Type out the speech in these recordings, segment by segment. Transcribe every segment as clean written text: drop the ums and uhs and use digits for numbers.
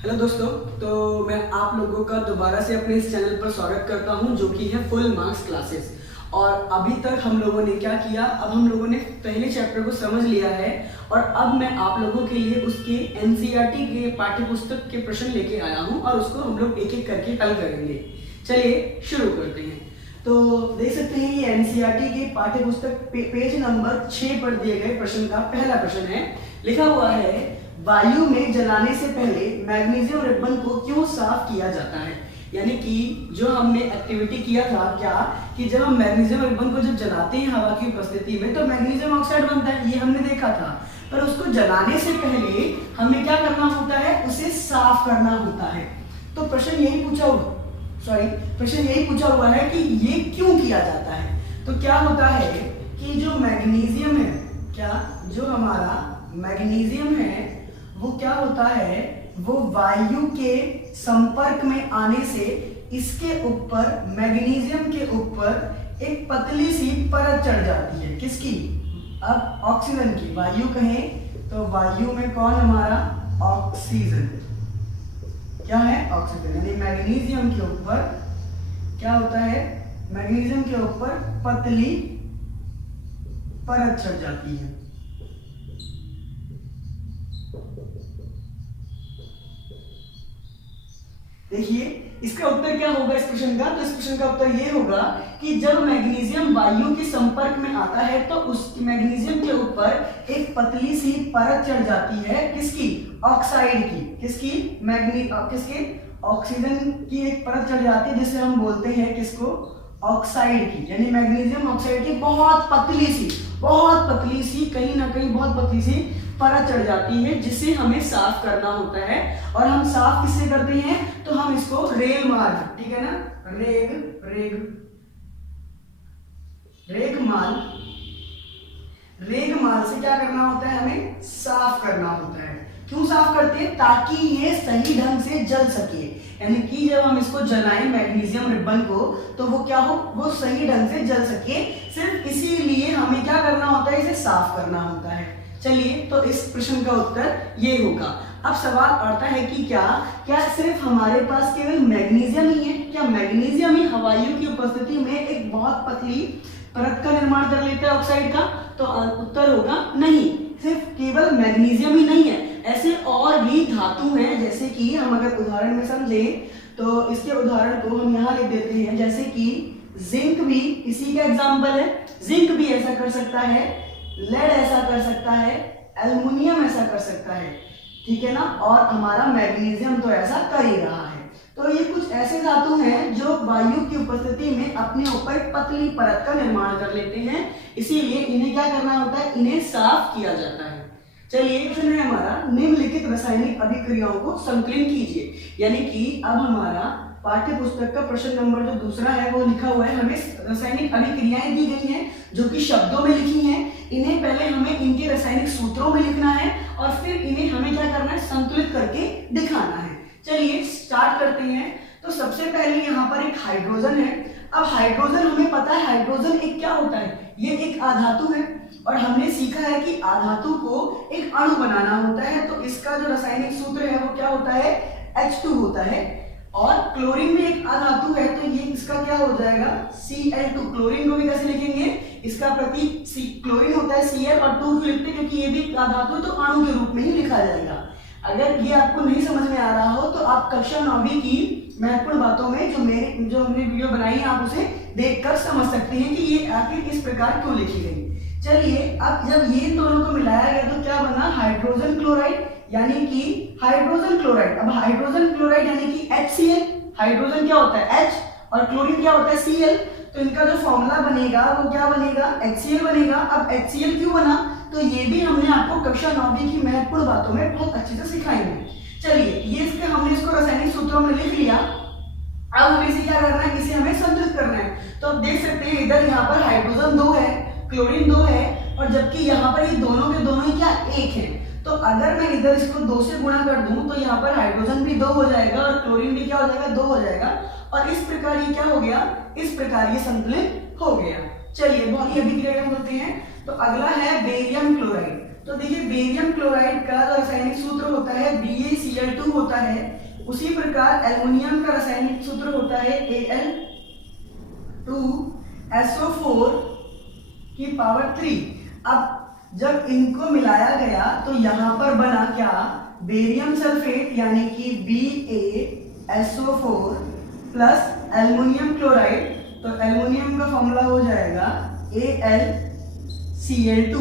Hello दोस्तों, तो मैं आप लोगों का दोबारा से अपने इस चैनल पर स्वागत करता हूं जो कि है फुल मार्क्स क्लासेस। और अभी तक हम लोगों ने क्या किया, अब हम लोगों ने पहले चैप्टर को समझ लिया है और अब मैं आप लोगों के लिए उसके एनसीईआरटी के पाठ्य पुस्तक के प्रश्न लेके आया हूं और उसको हम लोग एक एक करके हल करेंगे। चलिए शुरू करते हैं। तो देख सकते हैं ये एनसीईआरटी के पाठ्य पुस्तक पेज नंबर 6 पर दिए गए प्रश्न का पहला प्रश्न है। लिखा हुआ है, वायु में जलाने से पहले मैग्नीशियम रिबन को क्यों साफ किया जाता है। यानी कि जो हमने एक्टिविटी किया था क्या कि जब हम मैग्नीशियम रिबन को जब जलाते हैं हवा की उपस्थिति में तो मैग्नीशियम ऑक्साइड बनता है, ये हमने देखा था। पर उसको जलाने से पहले हमें क्या करना होता है, उसे साफ करना होता है। तो प्रश्न यही पूछा हुआ है कि ये क्यों किया जाता है। तो क्या होता है कि जो मैग्नीशियम है, जो हमारा मैग्नीशियम है वो क्या होता है, वो वायु के संपर्क में आने से इसके ऊपर, मैग्नीशियम के ऊपर एक पतली सी परत चढ़ जाती है। किसकी? अब ऑक्सीजन की। वायु कहें तो वायु में कौन हमारा? ऑक्सीजन। क्या है? ऑक्सीजन। यानी मैग्नीशियम के ऊपर क्या होता है, मैग्नीशियम के ऊपर पतली परत चढ़ जाती है। देखिए इसका उत्तर क्या होगा इस प्रश्न का। तो इस प्रश्न का उत्तर ये होगा कि जब मैग्नीशियम वायु के संपर्क में आता है तो उस मैग्नीशियम के ऊपर एक पतली सी परत चढ़ जाती है। किसकी? ऑक्साइड की। किसकी? किसके? ऑक्सीजन की एक परत चढ़ जाती है जिसे हम बोलते हैं किसको? ऑक्साइड की। यानी मैग्नीशियम ऑक्साइड की बहुत पतली सी कहीं ना कहीं बहुत पतली सी परत चढ़ जाती है जिसे हमें साफ करना होता है। और हम साफ किससे करते हैं? तो हम इसको रेग मार्ग, ठीक है ना, रेग माल से क्या करना होता है, हमें साफ करना होता है। क्यों साफ करते हैं? ताकि ये सही ढंग से जल सके। यानी कि जब हम इसको जलाएं मैग्नीशियम रिबन को तो वो क्या हो, वो सही ढंग से जल सके। सिर्फ इसीलिए हमें क्या करना होता है, इसे साफ करना होता है। चलिए, तो इस प्रश्न का उत्तर ये होगा। अब सवाल आता है कि क्या सिर्फ हमारे पास केवल मैग्नीशियम ही है? क्या मैग्नीशियम ही वायु की उपस्थिति में एक बहुत पतली परत का निर्माण कर लेता है ऑक्साइड का? तो उत्तर होगा नहीं, सिर्फ केवल मैग्नीशियम ही नहीं है, ऐसे और भी धातु हैं। जैसे कि हम अगर उदाहरण में समझें तो इसके उदाहरण को हम यहाँ लिख देते हैं, जैसे कि जिंक भी इसी का एग्जाम्पल है। जिंक भी ऐसा कर सकता है, लेड ऐसा कर सकता है, एल्युमिनियम ऐसा कर सकता है, ठीक है ना। और हमारा मैग्नीशियम तो ऐसा कर ही रहा है। तो ये कुछ ऐसे धातु हैं जो वायु की उपस्थिति में अपने ऊपर पतली परत का निर्माण कर लेते हैं, इसीलिए इन्हें क्या करना होता है, इन्हें साफ किया जाता है। चलिए प्रश्न है हमारा, निम्नलिखित रासायनिक अभिक्रियाओं को संकलन कीजिए। यानी कि अब हमारा पाठ्य पुस्तक का प्रश्न नंबर जो दूसरा है वो लिखा हुआ है, हमें रासायनिक अभिक्रियाएं दी गई हैं जो कि शब्दों में लिखी हैं। इन्हें पहले हमें इनके रासायनिक सूत्रों में लिखना है और फिर इन्हें हमें क्या करना है, संतुलित करके दिखाना है। चलिए स्टार्ट करते हैं। तो सबसे पहले यहाँ पर एक हाइड्रोजन है। अब हाइड्रोजन हमें पता है, हाइड्रोजन एक क्या होता है, ये एक आधातु है और हमने सीखा है कि आधातु को एक अणु बनाना होता है। तो इसका जो रासायनिक सूत्र है वो क्या होता है, H2 होता है। और क्लोरीन में एक अधातु है तो ये इसका क्या हो जाएगा, Cl2। क्लोरीन को भी कैसे लिखेंगे, इसका प्रतीक क्लोरीन होता है Cl और 2 क्यों लिखते हैं, क्योंकि ये भी आधातु है तो अणु के रूप में ही लिखा जाएगा। अगर ये आपको नहीं समझ में आ रहा हो तो आप कक्षा 9वीं की महत्वपूर्ण बातों में जो हमने वीडियो बनाई है आप उसे देखकर समझ सकते हैं कि ये आखिर इस प्रकार क्यों लिखी गई। चलिए, अब जब ये दोनों को मिलाया गया तो क्या बना, हाइड्रोजन क्लोराइड, यानी कि हाइड्रोजन क्लोराइड। अब हाइड्रोजन क्लोराइड यानी कि HCl। हाइड्रोजन क्या होता है H और क्लोरीन क्या होता है Cl। तो इनका जो फॉर्मूला बनेगा वो क्या बनेगा, HCl बनेगा। अब HCl क्यों बना, तो ये भी हमने आपको कक्षा 9वीं की महत्वपूर्ण बातों में बहुत अच्छे से सिखाई है। चलिए, ये हमने इसको रासायनिक सूत्रों में लिख लिया। अब हमें इसे क्या करना है, इसे हमें संतुलित करना है। तो आप देख सकते हैं इधर यहाँ पर हाइड्रोजन 2 है, क्लोरीन 2 है और जबकि यहाँ पर ये दोनों के दोनों ही क्या, 1 है। तो अगर मैं इधर इसको 2 से गुणा कर दूं तो यहाँ पर हाइड्रोजन भी 2 हो जाएगा और क्लोरीन भी क्या हो जाएगा, 2 हो जाएगा। और इस प्रकार ये क्या हो गया, इस प्रकार ये संतुलित हो गया। चलिए बहुत ही अभिक्रिया करते हैं। तो अगला है बेरियम क्लोराइड। तो देखिए बेरियम क्लोराइड का जो रासायनिक सूत्र होता है BaCl2 होता है, उसी प्रकार एल्युमिनियम का रासायनिक सूत्र होता है Al2SO4 की पावर 3। अब जब इनको मिलाया गया तो यहां पर बना क्या, बेरियम सल्फेट यानी कि BaSO4 प्लस एल्युमिनियम क्लोराइड। तो एल्युमिनियम का फॉर्मूला हो जाएगा Al2Cl3।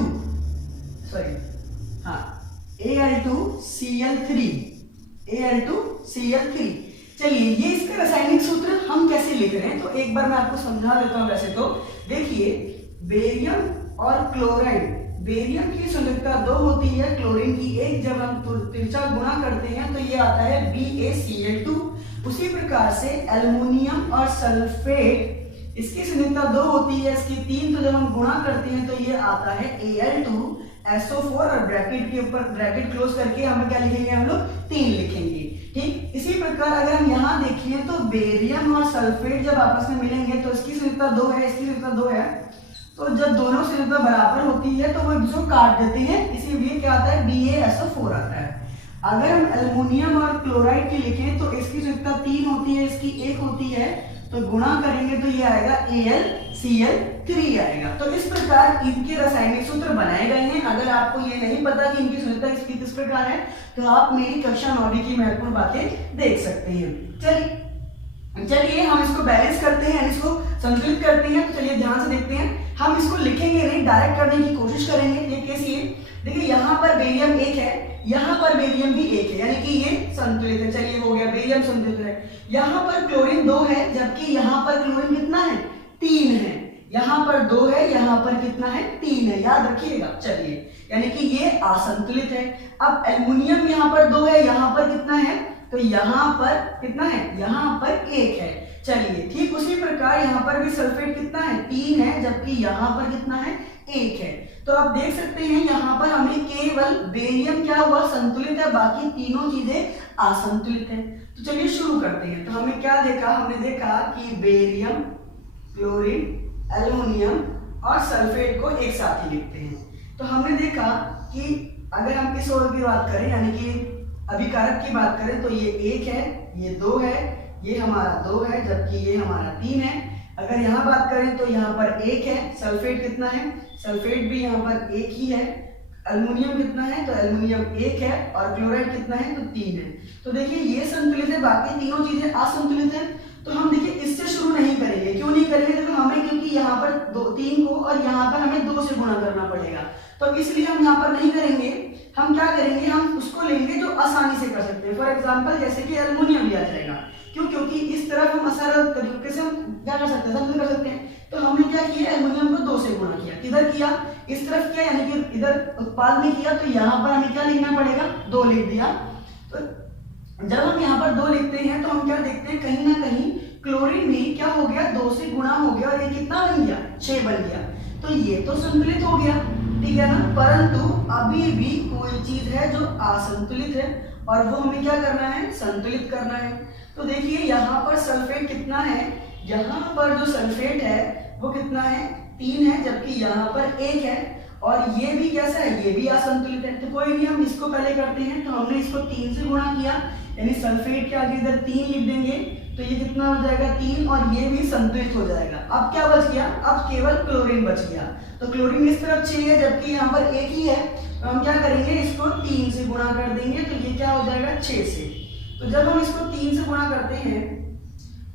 चलिए ये इसका रासायनिक सूत्र हम कैसे लिख रहे हैं तो एक बार मैं आपको समझा देता हूं। वैसे तो देखिए बेरियम और क्लोराइड, बेरियम की संयोजकता 2 होती है, क्लोरीन की 1, जब हम तिरछा गुणा करते हैं तो ये आता है BaCl2। उसी प्रकार से एल्युमिनियम और सल्फेट, इसकी संयोजकता 2 होती है, इसकी 3, तो जब हम गुणा करते हैं तो ये आता है Al2SO4 और ब्रैकेट के ऊपर ब्रैकेट क्लोज करके हमें क्या लिखेंगे, हम लोग 3 लिखेंगे। ठीक, इसी प्रकार अगर हम यहाँ देखें तो बेरियम और सल्फेट जब आपस में मिलेंगे तो इसकी संयोजकता 2 है, इसकी संयोजकता 2 है, तो जब दोनों संयोजकता बराबर होती है तो वो एक दूसरे को काट देते हैं, इसीलिए क्या आता है BaSO4 आता है। अगर हम एल्युमिनियम और क्लोराइड की लिखें तो इसकी संयोजकता 3 होती है, इसकी 1 होती है, तो गुणा करेंगे तो ये आएगा AlCl3 आएगा। तो इस प्रकार इनके रासायनिक सूत्र बनाए गए हैं। अगर आपको ये नहीं पता कि इनकी संयोजकता किस प्रकार है तो आप मेरी कक्षा 9 की महत्वपूर्ण बातें देख सकते हैं। चलिए हम इसको बैलेंस करते हैं, इसको संतुलित करते हैं। तो चलिए ध्यान से देखते हैं, हम इसको लिखेंगे नहीं, डायरेक्ट करने की कोशिश करेंगे। ये कैसे है, देखिए यहाँ पर बेरियम 1 है, यहाँ पर बेरियम भी 1 है, यानी कि ये संतुलित है। चलिए हो गया, बेरियम संतुलित है। यहाँ पर क्लोरीन 2 है, जबकि यहाँ पर क्लोरीन कितना है, 3 है। यहाँ पर 2 है, यहाँ पर कितना है, 3 है, याद रखिएगा। चलिए यानी कि ये असंतुलित है। अब एल्युमिनियम यहाँ पर 2 है, यहाँ पर कितना है, तो यहाँ पर कितना है, यहाँ पर 1 है। चलिए ठीक उसी प्रकार यहाँ पर भी सल्फेट कितना है, 3 है, जबकि यहाँ पर कितना है, 1 है। तो आप देख सकते हैं यहाँ पर हमें केवल बेरियम क्या हुआ, संतुलित है, बाकी तीनों चीजें असंतुलित है। तो चलिए शुरू करते हैं। तो हमें क्या देखा, हमने देखा कि बेरियम, क्लोरीन, एल्युमिनियम और सल्फेट को एक साथ ही लिखते हैं। तो हमने देखा कि अगर हम इस ओर की बात करें यानी कि अभिकारक की बात करें तो ये 1 है, ये 2 है, ये हमारा 2 है, जबकि ये हमारा 3 है। अगर यहाँ बात करें तो यहाँ पर 1 है, सल्फेट कितना है, सल्फेट भी यहाँ पर 1 ही है। एल्युमिनियम कितना है, तो एल्युमिनियम 1 है, और क्लोराइड कितना है, तो 3 है। तो देखिए ये संतुलित है, बाकी तीनों चीजें असंतुलित है। तो हम देखिए इससे शुरू नहीं करेंगे, क्यों नहीं करेंगे, देखो हमें क्योंकि यहाँ पर 3 को और यहाँ पर हमें 2 से गुणा करना पड़ेगा, तो इसलिए हम यहाँ पर नहीं करेंगे। हम क्या करेंगे, हम उसको लेंगे जो आसानी से कर सकते हैं। फॉर एग्जाम्पल जैसे कि एल्युमिनियम लिया जाएगा, क्यों, क्योंकि इस तरफ हम आसान तरीके से हम क्या कर सकते हैं, संतुलित कर सकते हैं। तो हमने क्या किया, एल्युमिनियम को 2 से गुणा किया, किधर किया, इस तरफ किया, यानी कि इधर उत्पाद में किया, तो यहाँ पर हमें क्या लिखना पड़ेगा, 2 लिख दिया। तो जब हम यहाँ पर 2 लिखते हैं तो हम क्या देखते हैं, कहीं ना कहीं क्लोरीन भी क्या हो गया, 2 से गुणा हो गया, और ये कितना बन गया, 6 बन गया। तो ये तो संतुलित हो गया, ठीक है ना, परंतु अभी भी कोई चीज है जो असंतुलित है, और वो हमें क्या करना है, संतुलित करना है। तो देखिए यहाँ पर सल्फेट कितना है, यहाँ पर जो सल्फेट है वो कितना है, 3 है, जबकि यहाँ पर 1 है, और ये भी कैसा है, ये भी असंतुलित है। तो कोई नहीं, हम इसको पहले करते हैं। तो हमने इसको 3 से गुणा किया, यानी सल्फेट के आगे इधर 3 लिख देंगे, तो ये कितना हो जाएगा, 3, और ये भी संतुलित हो जाएगा। अब क्या बच गया, अब केवल क्लोरीन बच गया। तो क्लोरीन इस तरफ 6 है, जबकि यहाँ पर 1 ही है, तो हम क्या करेंगे, इसको 3 से गुणा कर देंगे, तो ये क्या हो जाएगा, 6 से। तो जब हम इसको 3 से गुणा करते हैं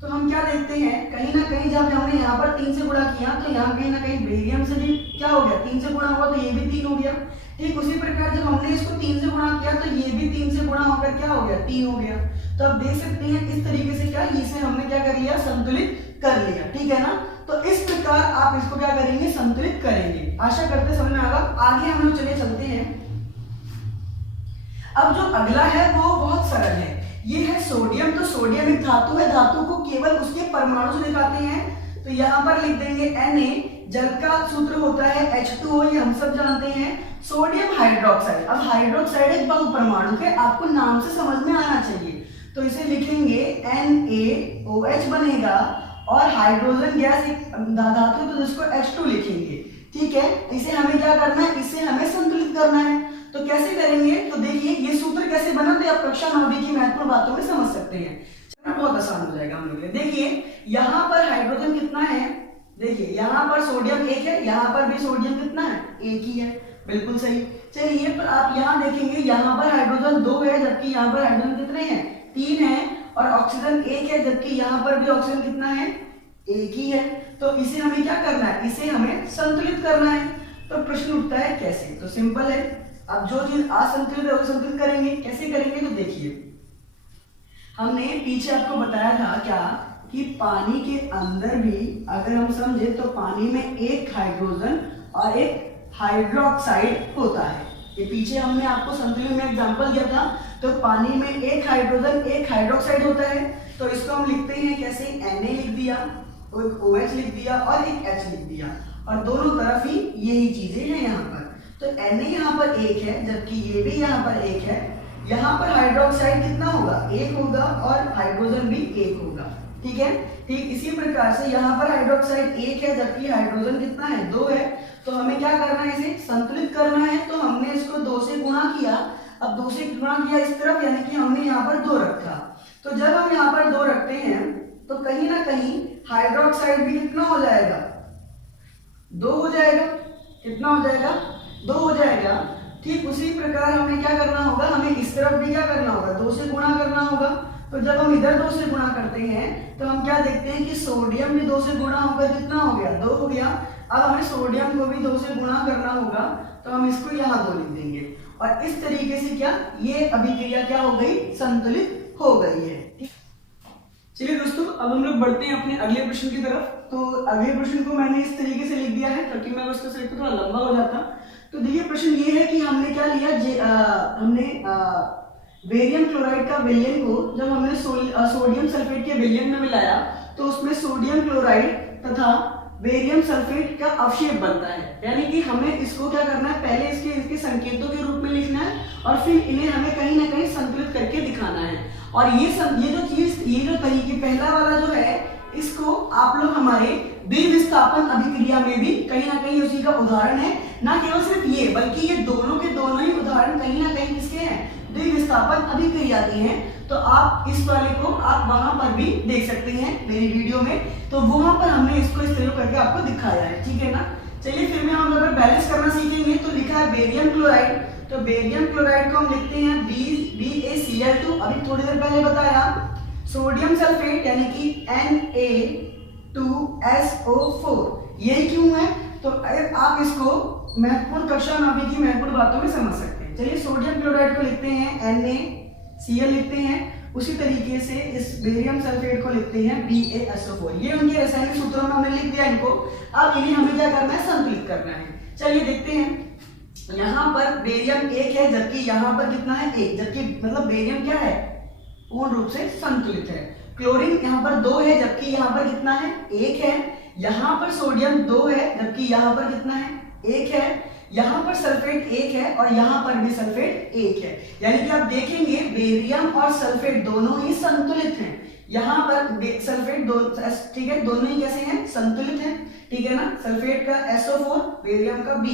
तो हम क्या देखते हैं, कहीं ना कहीं जब हमने यहाँ पर 3 से गुणा किया तो यहाँ कहीं ना कहीं बेरियम से भी क्या हो गया, 3 से गुणा हुआ, तो ये भी 3 हो गया। ठीक उसी प्रकार जब हमने इसको 3 से गुणा किया तो ये भी 3 से गुणा होकर क्या हो गया, 3 हो गया। तो आप देख सकते हैं इस तरीके से क्या, इसे हमने क्या कर लिया, संतुलित कर लिया, ठीक है ना। तो इस प्रकार आप इसको क्या करेंगे, संतुलित करेंगे। आशा करते समझ में आएगा। आगे हम लोग चले चलते हैं। अब जो अगला है वो बहुत सरल है, ये है सोडियम। तो सोडियम एक धातु है, धातु को केवल उसके परमाणु से दिखाते हैं। तो यहाँ पर लिख देंगे Na, जल का सूत्र होता है H2O, ये हम सब जानते हैं। सोडियम हाइड्रोक्साइड, अब हाइड्रोक्साइड एक बहुपरमाणु है, आपको नाम से समझ में आना चाहिए। तो इसे लिखेंगे NaOH बनेगा, और हाइड्रोजन गैस एक धातु तो जिसको H2 लिखेंगे, ठीक है। इसे हमें क्या करना है, इसे हमें संतुलित करना है। भी आप कक्षा 9वीं की महत्वपूर्ण बातों में समझ सकते हैं। बहुत आसान हो जाएगा हम लोग के लिए। देखिए यहाँ पर हाइड्रोजन कितना है, देखिए यहाँ पर सोडियम एक है, यहाँ पर भी सोडियम कितना है, एक ही है, बिल्कुल सही। चलिए पर आप यहाँ देखेंगे यहाँ पर हाइड्रोजन 2 है जबकि यहाँ पर हाइड्रोजन कितने हैं, 3 है, और ऑक्सीजन 1 है जबकि यहाँ पर भी ऑक्सीजन कितना है, 1 ही है। तो इसे हमें क्या करना है, इसे हमें संतुलित करना है। तो प्रश्न उठता है कैसे, तो सिंपल है, अब जो चीज असंतुलित है उसे संतुलित करेंगे। कैसे करेंगे, तो देखिए हमने पीछे आपको बताया था क्या कि पानी के अंदर भी अगर हम समझे तो पानी में एक हाइड्रोजन और एक हाइड्रोक्साइड होता है। ये पीछे हमने आपको संतुलन में एग्जांपल दिया था। तो पानी में एक हाइड्रोजन एक हाइड्रोक्साइड होता है, तो इसको हम लिखते हैं कैसे, Na लिख दिया, एक OH लिख दिया और एक H लिख दिया, और दोनों तरफ ही यही चीजें हैं यहाँ पर। तो Na यहाँ पर एक है जबकि ये भी यहाँ पर एक है। यहाँ पर हाइड्रोक्साइड कितना होगा, एक होगा, और हाइड्रोजन भी एक होगा, ठीक है। ठीक इसी प्रकार से यहाँ पर हाइड्रोक्साइड एक है जबकि हाइड्रोजन कितना है, 2 है। तो हमें क्या करना है, इसे संतुलित करना है। तो हमने इसको 2 से गुणा किया। अब 2 से गुणा किया इस तरफ, यानी कि हमने यहाँ पर 2 रखा। तो जब हम यहाँ पर 2 रखते हैं तो कहीं ना कहीं हाइड्रोक्साइड भी कितना हो जाएगा, 2 हो जाएगा। कितना हो जाएगा, 2 हो जाएगा। ठीक उसी प्रकार हमें क्या करना होगा, हमें इस तरफ भी क्या करना होगा, 2 से गुणा करना होगा। तो जब हम इधर 2 से गुणा करते हैं तो हम क्या देखते हैं कि सोडियम भी 2 से गुणा होकर कितना हो गया, 2 हो गया। अब हमें सोडियम को भी 2 से गुणा करना होगा, तो हम इसको यहाँ 2 लिख देंगे, और इस तरीके से क्या ये अभिक्रिया क्या हो गई, संतुलित हो गई है। चलिए दोस्तों, अब हम लोग बढ़ते हैं अपने अगले प्रश्न की तरफ। तो अगले प्रश्न को मैंने इस तरीके से लिख दिया है ताकि मैं उसका सिर्फ थोड़ा लंबा हो जाता। तो देखिए प्रश्न ये है कि हमने क्या लिया, हमने बेरियम क्लोराइड का विलयन को जब हमने सोडियम सल्फेट के विलयन में मिलाया तो उसमें सोडियम क्लोराइड तथा बेरियम सल्फेट का अवशेप बनता है। यानी कि हमें इसको क्या करना है, पहले इसके संकेतों के रूप में लिखना है और फिर इन्हें हमें कहीं ना कहीं संतुलित करके दिखाना है। और ये जो तरीके पहला वाला जो है, इसको आप लोग हमारे द्विविस्थापन अभिक्रिया में भी कहीं ना कहीं उसी का उदाहरण है। ना केवल सिर्फ ये, बल्कि ये दोनों के दोनों ही उदाहरण कहीं ना कहीं किसके हैं, द्विविस्थापन अभिक्रिया के हैं। तो आप इस वाले को आप वहां पर भी देख सकते हैं मेरी वीडियो में। तो वहां पर हमने इसको इस तरह करके आपको दिखाया है, ठीक है ना। चलिए फिर में हम अगर बैलेंस करना सीखेंगे तो लिखा है बेरियम क्लोराइड। तो बेरियम क्लोराइड को हम लिखते हैं BaCl2। अभी थोड़ी देर पहले बताया सोडियम सल्फेट यानी कि Na2SO4। यही क्यों है, तो आप इसको महत्वपूर्ण कक्षा 9वीं की महत्वपूर्ण बातों में समझ सकते हैं। चलिए सोडियम क्लोराइड को लिखते हैं NaCl लिखते हैं, उसी तरीके से इस बेरियम सल्फेट को लिखते हैं BaSO4। ये उनके रासायनिक सूत्रों में हमने लिख दिया इनको। अब इन्हें हमें क्या करना है, संतुलित करना है। चलिए देखते हैं, यहाँ पर बेरियम 1 है जबकि यहाँ पर कितना है, 1, जबकि मतलब बेरियम क्या है, पूर्ण रूप से संतुलित है। क्लोरीन यहाँ पर 2 है जबकि यहाँ पर कितना है, 1 है। यहाँ पर सोडियम 2 है जबकि यहाँ पर कितना है, 1 है। यहाँ पर सल्फेट 1 है और यहाँ पर भी सल्फेट 1 है। यानी कि आप देखेंगे बेरियम और सल्फेट दोनों ही संतुलित हैं। यहाँ पर सल्फेट ठीक है, दोनों ही कैसे हैं, संतुलित हैं, ठीक है ना। सल्फेट का SO4, बेरियम का B,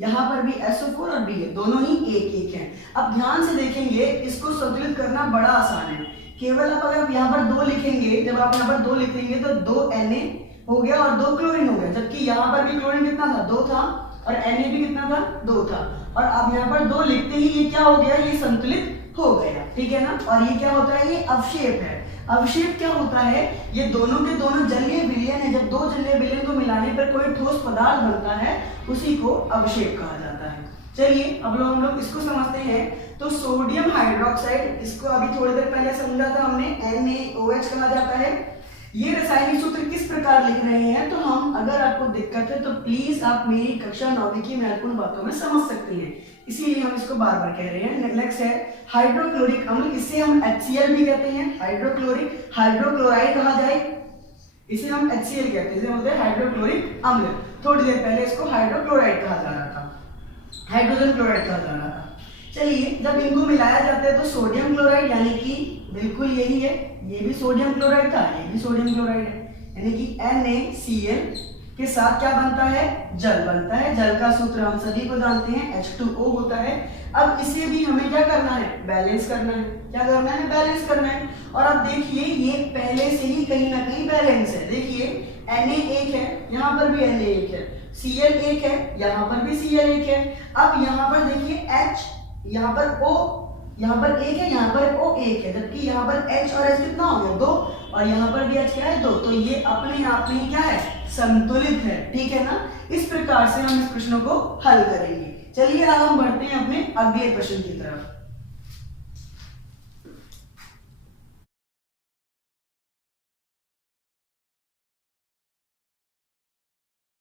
यहाँ पर भी SO4 और B है, दोनों ही 1-1 हैं। अब ध्यान से देखेंगे, इसको संतुलित करना बड़ा आसान है। केवल आप अगर यहाँ पर 2 लिखेंगे, जब आप यहाँ पर 2 लिखेंगे तो 2 Na हो गया और 2 क्लोरीन हो गया, जबकि यहाँ पर भी क्लोरीन कितना था, 2 था, और Na भी कितना था, 2 था। और अब यहाँ पर 2 लिखते ही ये क्या हो गया, ये संतुलित हो गया, ठीक है ना। और ये क्या होता है, ये अवशेप है। अवशेप क्या होता है, ये दोनों के दोनों जलीय विलयन है। जब 2 जलीय विलयन को मिलाने पर कोई ठोस पदार्थ बनता है, उसी को अवशेप कहा जाता है। चलिए अब हम लोग इसको समझते हैं। तो सोडियम हाइड्रोक्साइड, इसको अभी थोड़ी देर पहले समझा था हमने, NaOH कहा जाता है। ये रासायनिक सूत्र किस प्रकार लिख रहे हैं, तो हम, अगर आपको दिक्कत है तो प्लीज आप मेरी कक्षा 9वीं की महत्वपूर्ण बातों में समझ सकते हैं, इसीलिए हम इसको बार बार कह रहे हैं। नेक्स्ट है हाइड्रोक्लोरिक अम्ल, इसे हम HCl भी कहते हैं। हाइड्रोक्लोरिक, हाइड्रोक्लोराइड कहा जाए, इसे हम HCl कहते हैं, इसे बोलते हैं हाइड्रोक्लोरिक अम्ल। थोड़ी देर पहले इसको हाइड्रोक्लोराइड कहा जा रहा था, हाइड्रोजन क्लोराइड कहा जा रहा था। चलिए जब इनको मिलाया जाता है तो सोडियम क्लोराइड, यानी कि बिल्कुल यही है, ये भी सोडियम क्लोराइड था, ये भी सोडियम क्लोराइड है, यानी कि NaCl के साथ क्या बनता है, जल बनता है। जल का सूत्र हम सभी को जानते हैं H2O होता है। अब इसे भी हमें क्या करना है, बैलेंस करना है। क्या करना है, बैलेंस करना है। और अब देखिए ये पहले से ही कहीं ना कहीं बैलेंस है। देखिए Na एक है, यहाँ पर भी Na एक है, Cl एक है, यहाँ पर भी Cl एक है। अब यहाँ पर देखिए H, यहाँ पर O, यहाँ पर एक है, यहाँ पर O एक है, जबकि यहाँ पर H और H कितना हो गया, 2, और यहाँ पर भी H क्या है, 2। तो ये अपने आप में क्या है, संतुलित है। ठीक है ना। इस प्रकार से हम इस प्रश्न को हल करेंगे। चलिए अब हम बढ़ते हैं अपने अगले प्रश्न की तरफ।